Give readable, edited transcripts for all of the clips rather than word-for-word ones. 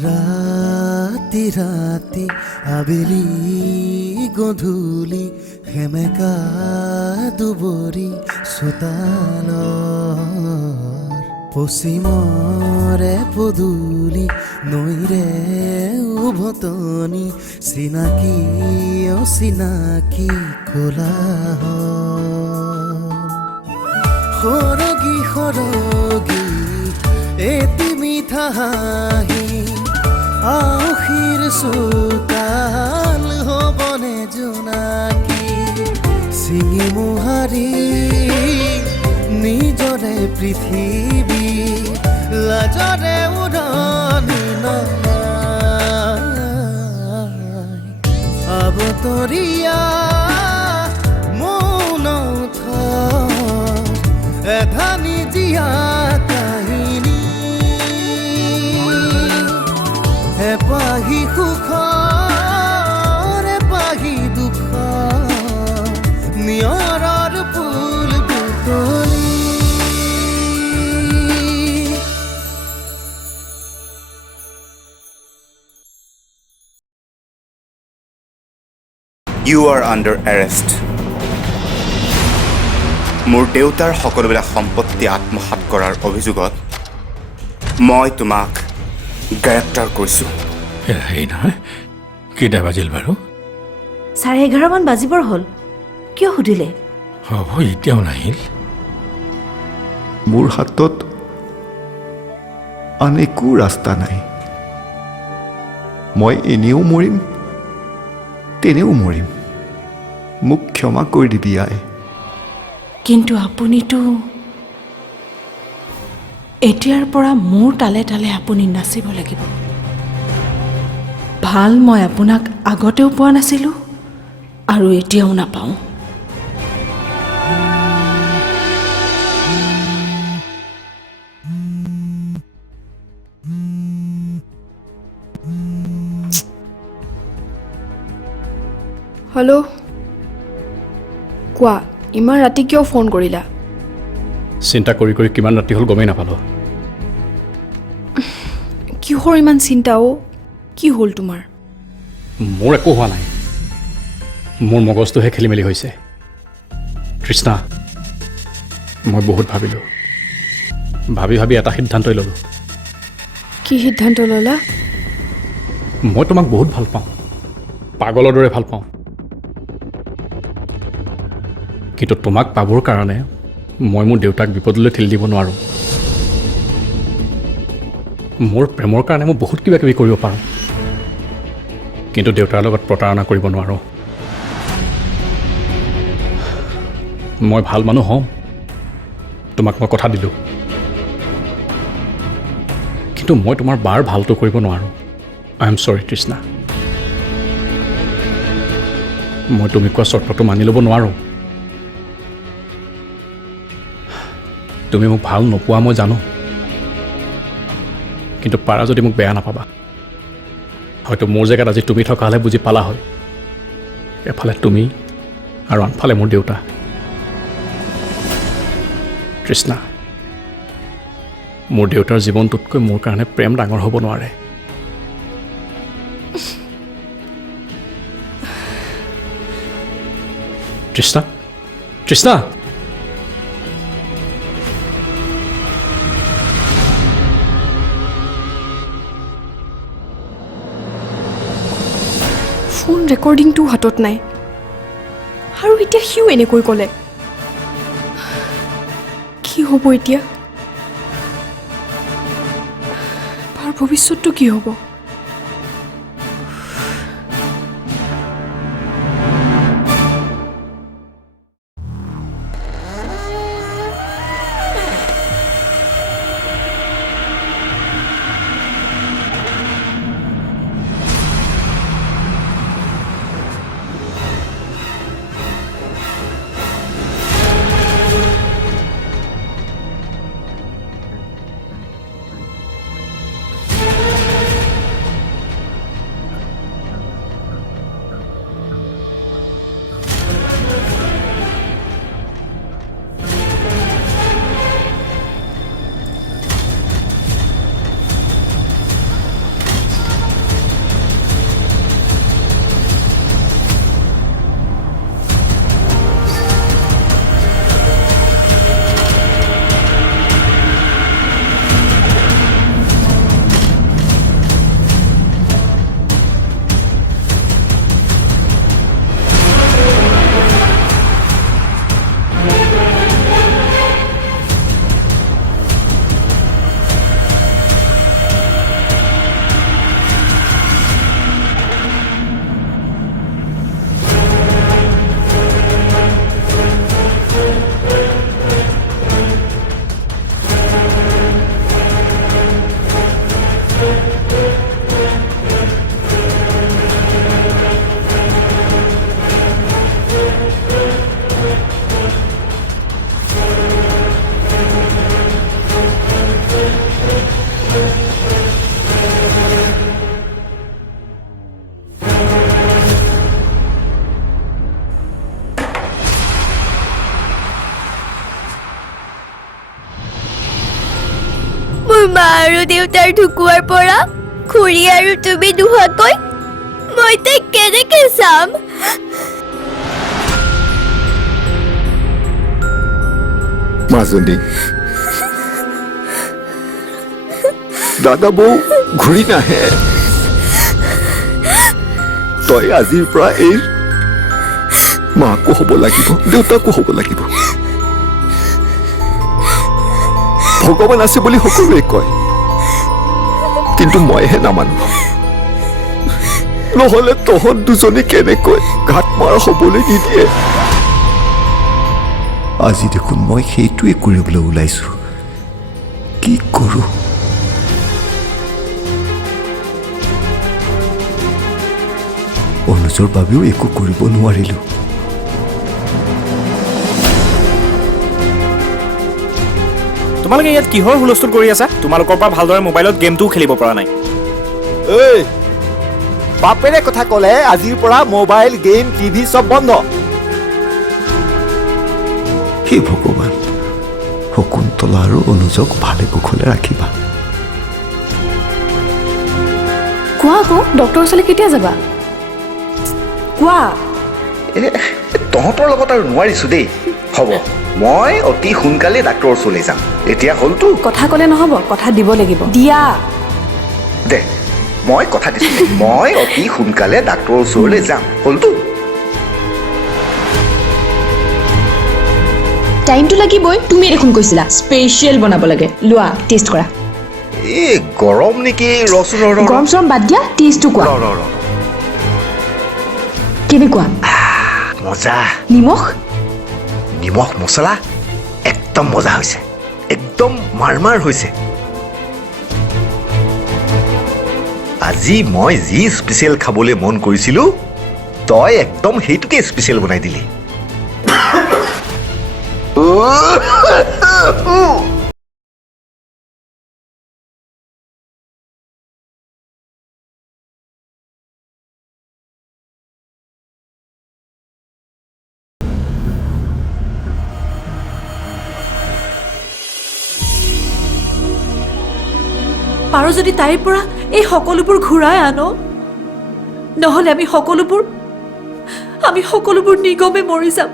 ৰাতি ৰাতি আবেলি গধূলি সেমেকা দুবৰি চোতালৰ পশ্চিমৰে পদূলি নৈৰে উভতনি চিনাকি অচিনাকি কোলাহল সৰগী সৰগী এটি মিঠা হাঁহি আউসীৰ চোতাল হ'বনে জোনাকী চিঙি মোহাৰি নিজৰে পৃথিৱী লাজৰে উৰণি নলয় আবতৰীয়া মৌন এধানি জীয়া কাহিনী এপাহি সুখৰ এপাহি দুখৰ নিয়ৰৰ ফুল বুটলি You are under arrest. মোৰ দেউতাৰ সকলোবিলাক সম্পত্তি আত্মসাৎ কৰাৰ অভিযোগত মই তোমাক গ্ৰেপ্তাৰ কৰিছোঁ। এই নহয় কেইটা বাজিল বাৰু? 11:30 মান বাজিবৰ হ'ল। কিয় সুধিলে? হ'ব এতিয়াও নাহিল। মোৰ হাতত আন একো ৰাস্তা নাই। মই এনেও মৰিম তেনেও মৰিম। মোক ক্ষমা কৰি দিবি আই। কিন্তু আপুনিতো এতিয়াৰ পৰা মোৰ তালে তালে আপুনি নাচিব লাগিব। ভাল মই আপোনাক আগতেও পোৱা নাছিলোঁ আৰু এতিয়াও নাপাওঁ। হেল্ল' কোৱা, ইমান ৰাতি কিয় ফোন কৰিলা? চিন্তা কৰি কৰি কিমান ৰাতি হ'ল গমেই নাপালোঁ। কিহৰ ইমান চিন্তা অ'? কি হ'ল তোমাৰ? মোৰ একো হোৱা নাই, মোৰ মগজটোহে খেলি মেলি হৈছে। তৃষ্ণা, মই বহুত ভাবিলোঁ, ভাবি ভাবি এটা সিদ্ধান্তই ল'লোঁ। কি সিদ্ধান্ত ল'লা? মই তোমাক বহুত ভাল পাওঁ, পাগলৰ দৰে ভাল পাওঁ। কিন্তু তোমাক পাবৰ কাৰণে মই মোৰ দেউতাক বিপদলৈ ঠেলি দিব নোৱাৰোঁ। মোৰ প্ৰেমৰ কাৰণে মই বহুত কিবা কিবি কৰিব পাৰোঁ, কিন্তু দেউতাৰ লগত প্ৰতাৰণা কৰিব নোৱাৰোঁ। মই ভাল মানুহ হ'ম, তোমাক মই কথা দিলোঁ, কিন্তু মই তোমাৰ বাৰ ভালটো কৰিব নোৱাৰোঁ। আই এম চৰি তৃষ্ণা, মই তুমি কোৱা চৰ্তটো মানি ল'ব নোৱাৰোঁ। তুমি মোক ভাল নোপোৱা মই জানো, কিন্তু পাৰা যদি মোক বেয়া নাপাবা। হয়তো মোৰ জেগাত আজি তুমি থকা হ'লে বুজি পালা হয়। এফালে তুমি আৰু আনফালে মোৰ দেউতা। তৃষ্ণা, মোৰ দেউতাৰ জীৱনটোতকৈ মোৰ কাৰণে প্ৰেম ডাঙৰ হ'ব নোৱাৰে। তৃষ্ণা, তৃষ্ণা, ফোন ৰেকৰ্ডিংটো হাতত নাই আৰু এতিয়া সিও এনেকৈ ক'লে। কি হ'ব এতিয়া? তাৰ ভৱিষ্যতটো কি হ'ব? মোৰ মা আৰু দেউতাৰ ঢুকুৱাৰ পৰা খুৰী আৰু তুমি নোহোৱাকৈ মই তাইক কেনেকে চাম? মাজনী দাদা বৌ ঘূৰি নাহে তই আজিৰ পৰা এই মাকো হ'ব লাগিব দেউতাকো হ'ব লাগিব ভগৱান আছে বুলি সকলোৱে কয় কিন্তু মইহে নামানো নহ'লে তহঁত দুজনী কেনেকৈ ঘাট মাৰা হ'বলৈ নিদিয়ে আজি দেখোন মই সেইটোৱে কৰিবলৈ ওলাইছো কি কৰোঁ অনুজৰ বাবেও একো কৰিব নোৱাৰিলো তোমালোকে ইয়াত কিহৰ হুলস্থুল কৰি আছা তোমালোকৰ পৰা ভালদৰে মোবাইলত গেমটোও খেলিব পৰা নাই এই বাপেৰে কথা ক'লে আজিৰ পৰা মোবাইল গেম টিভি চব বন্ধ হে ভগৱান শকুন্তলা আৰু অনুজক ভালে কুশলে ৰাখিবা কোৱা আকৌ ডক্টৰৰ ওচৰলৈ কেতিয়া যাবা কোৱা তহঁতৰ লগত আৰু নোৱাৰিছো দেই হ'ব মই অতি সোনকালে ডাক্তৰৰ ওচৰলৈ যাম এতিয়া হ'লতো কথা ক'লে নহ'ব কথা দিব লাগিব দিয়া দে মই কথা দিছো মই অতি সোনকালে ডাক্তৰৰ ওচৰলৈ যাম হ'লতো টাইমটো লাগিবই তুমি দেখোন কৈছিলা স্পেচিয়েল বনাব লাগে লোৱা টেষ্ট কৰা এই গৰম নেকি ৰচোন গৰম চৰম বাদ দিয়া টেষ্টটো কোৱা কেনেকুৱা মজা নিমখ নিমখ মছলা একদম মজা হৈছে একদম মাৰমাৰ হৈছে আজি মই যি স্পেচিয়েল খাবলৈ মন কৰিছিলো তই একদম সেইটোকে স্পেচিয়েল বনাই দিলি পাৰো যদি তাইৰ পৰা এই সকলোবোৰ ঘূৰাই আনো নহ'লে আমি সকলোবোৰ নিগমে মৰি যাম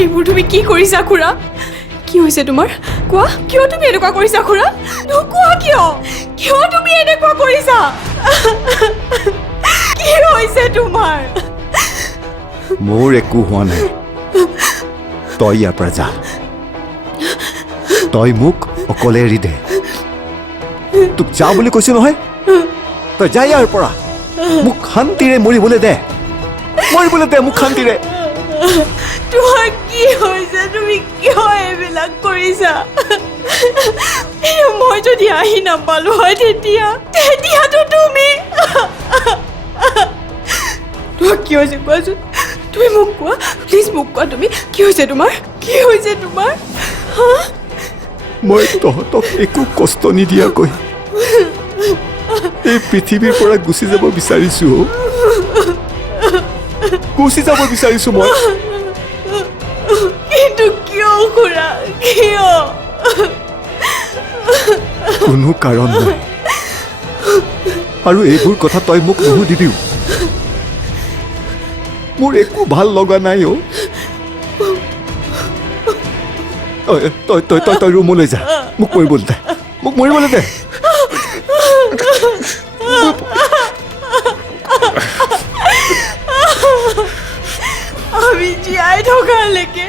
এইবোৰ তুমি কি কৰিছা খুৰা? কি হৈছে তোমাৰ? কোৱা, কিয় তুমি এনেকুৱা কৰিছা খুৰা? কোৱা কিয়? কিয় তুমি এনেকুৱা কৰিছা? কি হৈছে তোমাৰ? মোৰ একো হোৱা নাই, তই ইয়াৰ পৰা যা। তই মোক অকলে এৰি দে। তোক যা বুলি কৈছো নহয়, তই যা ইয়াৰ পৰা। মোক শান্তিৰে মৰিবলৈ দে, মোক শান্তিৰে। তোমাৰ কি হৈছে? তুমি কিয় এইবিলাক কৰিছা? মই যদি আহি নাপালো হয় তেতিয়াতো তুমি তোমাৰ কি হৈছে কোৱাচোন? তুমি মোক কোৱা, প্লিজ মোক কোৱা, তুমি কি হৈছে তোমাৰ? কি হৈছে তোমাৰ? মই তহঁতক একো কষ্ট নিদিয়াকৈ এই পৃথিৱীৰ পৰা গুচি যাব বিচাৰিছো। মই। কিন্তু কিয় খুৰা, কিয়? কোনো কাৰণ নাই, আৰু এইবোৰ কথা তই মোক নুসুধিবিও। মোৰ একো ভাল লগা নাই। তই ৰুমলৈ যা, মোক মৰিবলৈ দে। আমি জীয়াই থকালৈকে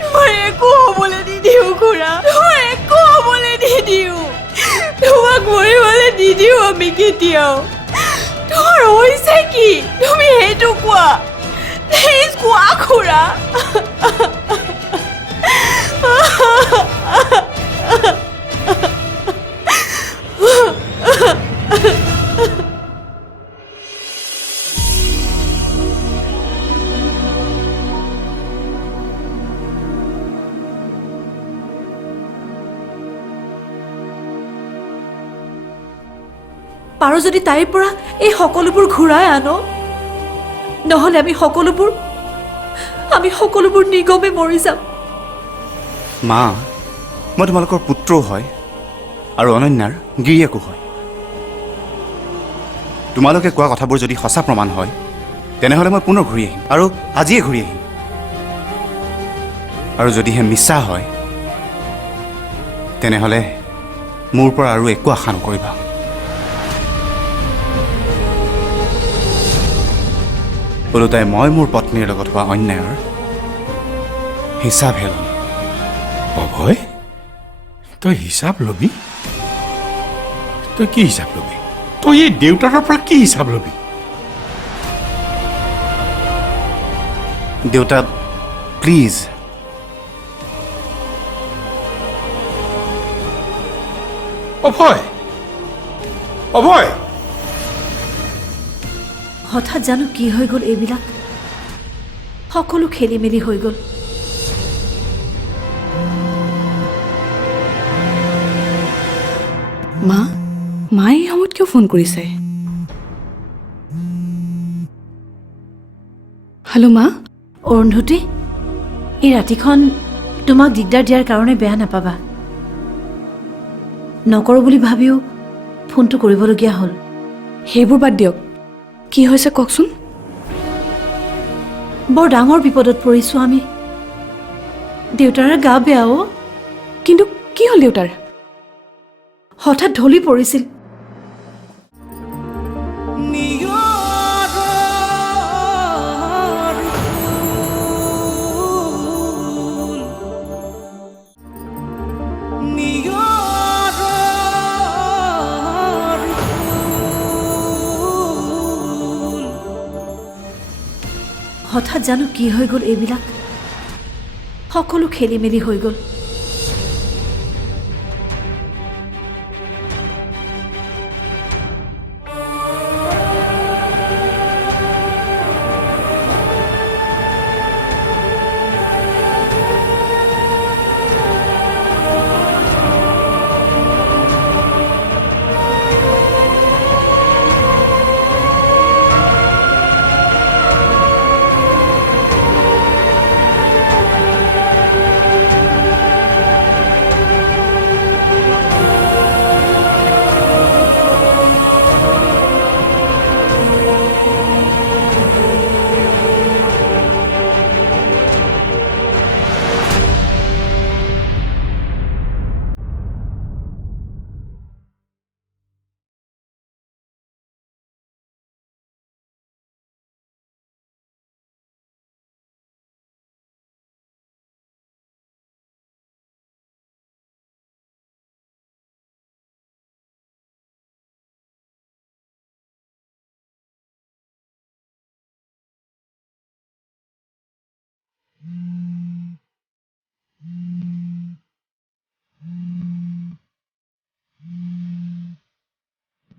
তোমাৰ একো হ'বলৈ নিদিওঁ খুৰা, তোমাৰ একো হ'বলৈ নিদিওঁ। তোমাক মৰিবলৈ নিদিওঁ আমি কেতিয়াও। তোমাৰ হৈছে কি তুমি সেইটো কোৱা, প্লিজ কোৱা খুৰা। পাৰো যদি তাইৰ পৰা এই সকলোবোৰ ঘূৰাই আনো, নহ'লে আমি সকলোবোৰ নিগমে মৰি যাম। মা, মই তোমালোকৰ পুত্ৰও হয় আৰু অনন্যাৰ গিৰিয়েকো হয়। তোমালোকে কোৱা কথাবোৰ যদি সঁচা প্ৰমাণ হয়, তেনেহ'লে মই পুনৰ ঘূৰি আহিম, আৰু আজিয়ে ঘূৰি আহিম। আৰু যদিহে মিছা হয়, তেনেহ'লে মোৰ পৰা আৰু একো আশা নকৰিবা। ওলোটাই মই মোৰ পত্নীৰ লগত হোৱা অন্যায়ৰ হিচাপহে ল'ম। অভয়, তই হিচাপ ল'বি? তই কি হিচাপ ল'বি? তই এই দেউতাৰৰ পৰা কি হিচাপ ল'বি? দেউতা, প্লিজ। অভয়, অভয়! হঠাৎ জানো কি হৈ গ'ল, এইবিলাক সকলো খেলি মেলি হৈ গ'ল। মায়ে এই সময়ত কিয় ফোন কৰিছে? হেল্ল' মা। অৰুন্ধতী, এই ৰাতিখন তোমাক দিগদাৰ দিয়াৰ কাৰণে বেয়া নাপাবা। নকৰোঁ বুলি ভাবিও ফোনটো কৰিবলগীয়া হ'ল। সেইবোৰ বাদ দিয়ক, কি হৈছে কওকচোন। বৰ ডাঙৰ বিপদত পৰিছোঁ আমি। দেউতাৰ গা বেয়াও। কিন্তু কি হ'ল দেউতাৰ? হঠাৎ ঢলি পৰিছিল। হঠাৎ জানো কি হৈ গ'ল, এইবিলাক সকলো খেলি মেলি হৈ গ'ল।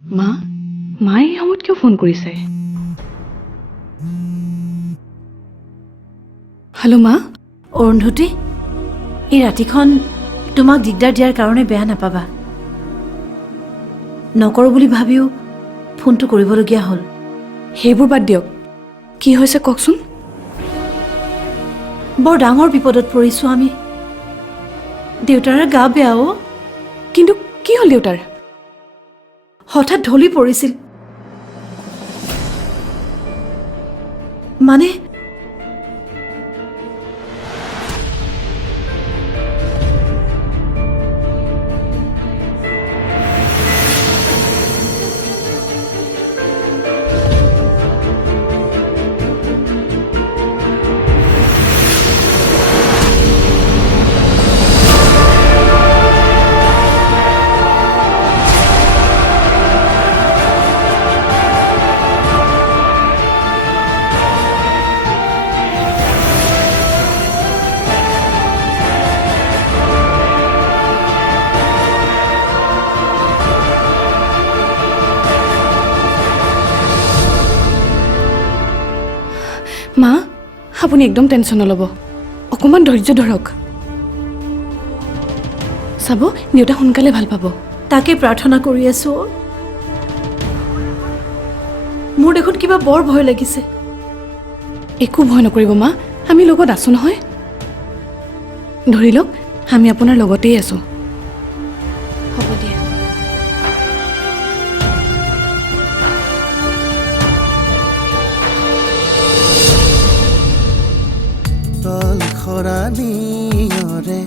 মা মায়ে এই সময়ত কিয় ফোন কৰিছে? হেল্ল' মা। অৰুন্ধতী, এই ৰাতিখন তোমাক দিগদাৰ দিয়াৰ কাৰণে বেয়া নাপাবা। নকৰোঁ বুলি ভাবিও ফোনটো কৰিবলগীয়া হ'ল। সেইবোৰ বাদ দিয়ক, কি হৈছে কওকচোন। বৰ ডাঙৰ বিপদত পৰিছোঁ আমি। দেউতাৰে গা বেয়া অ'। কিন্তু কি হ'ল দেউতাৰ? হঠাৎ ঢলি পৰিছিল। মানে মা আপুনি একদম টেনশ্যন নল'ব, অকণমান ধৈৰ্য ধৰক। চাব দেউতা সোনকালে ভাল পাব। তাকে প্ৰাৰ্থনা কৰি আছোঁ। মোৰ দেখোন কিবা বৰ ভয় লাগিছে। একো ভয় নকৰিব মা, আমি লগত আছোঁ নহয়। ধৰি লওক আমি আপোনাৰ লগতেই আছোঁ। হ'ব দিয়া। তল খৰা নিয়ৰে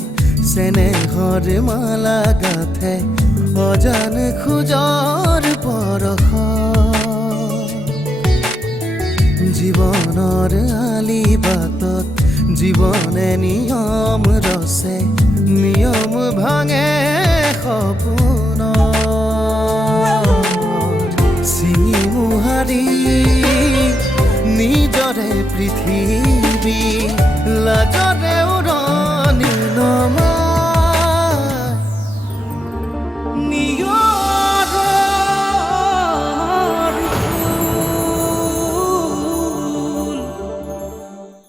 চেনেহৰ মালা গাথে অজান খোজৰ পৰশ জীৱনৰ আলি বাটত জীৱনে নিয়ম ৰচে নিয়ম ভাঙে সপোন